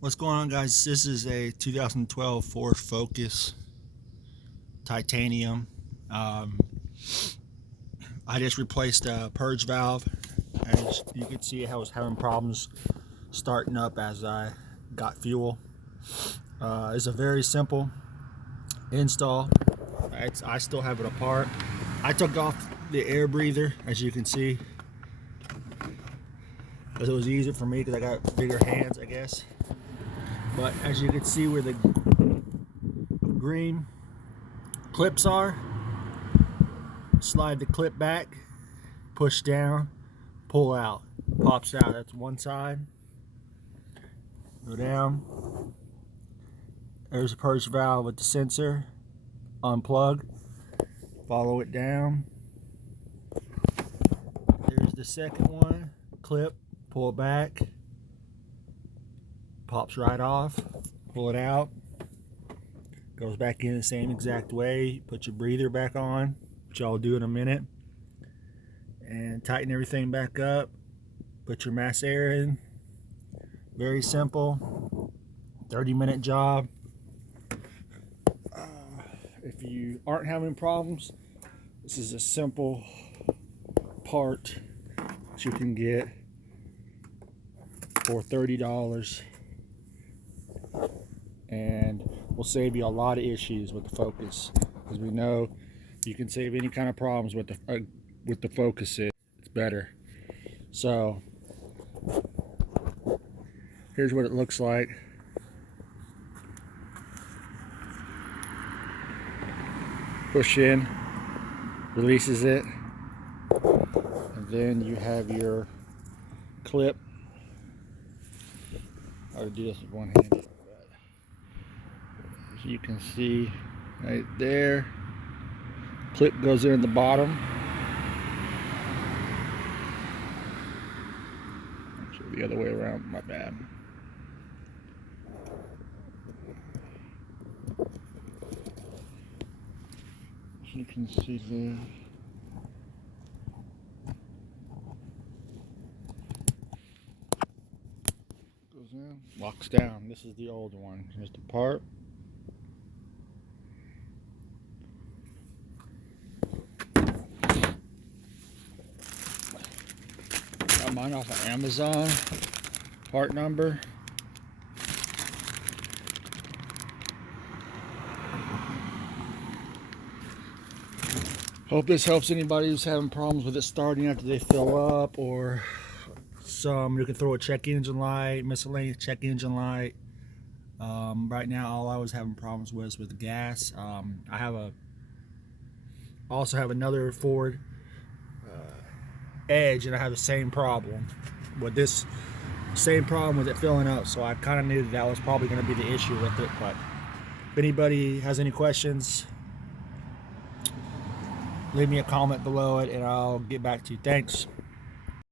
What's going on, guys? This is a 2012 Ford Focus titanium. Um, I just replaced a purge valve. As you can see, I was having problems starting up as I got fuel. It's a very simple install. I still have it apart. I took off the air breather, as you can see, because it was easier for me because I got bigger hands, I guess. But as you can see where the green clips are, slide the clip back, push down, pull out, pops out. That's one side. Go down. There's a purge valve with the sensor. Unplug, follow it down. There's the second one. Clip, pull it back, pops right off, pull it out, goes back in the same exact way. Put your breather back on, which I'll do in a minute, and tighten everything back up. Put your mass air in. Very simple, 30-minute job. If you aren't having problems, this is a simple part that you can get for $30, and will save you a lot of issues with the Focus, because we know you can save any kind of problems with the Focus. It's better. So here's what it looks like. Push in, releases it, and then you have your clip. I would do this with one hand, but as you can see right there, clip goes in at the bottom. Actually, the other way around, my bad. As you can see there, goes in, locks down. This is the old one. Here's the part. Got mine off of Amazon. Part number. Hope this helps anybody who's having problems with it starting after they fill up, or some you can throw a check engine light, miscellaneous check engine light. Right now, all I was having problems with the gas. I also have another Ford Edge, and I have the same problem with this. Same problem with it filling up. So I kind of knew that was probably going to be the issue with it. But if anybody has any questions, leave me a comment below it, and I'll get back to you. Thanks.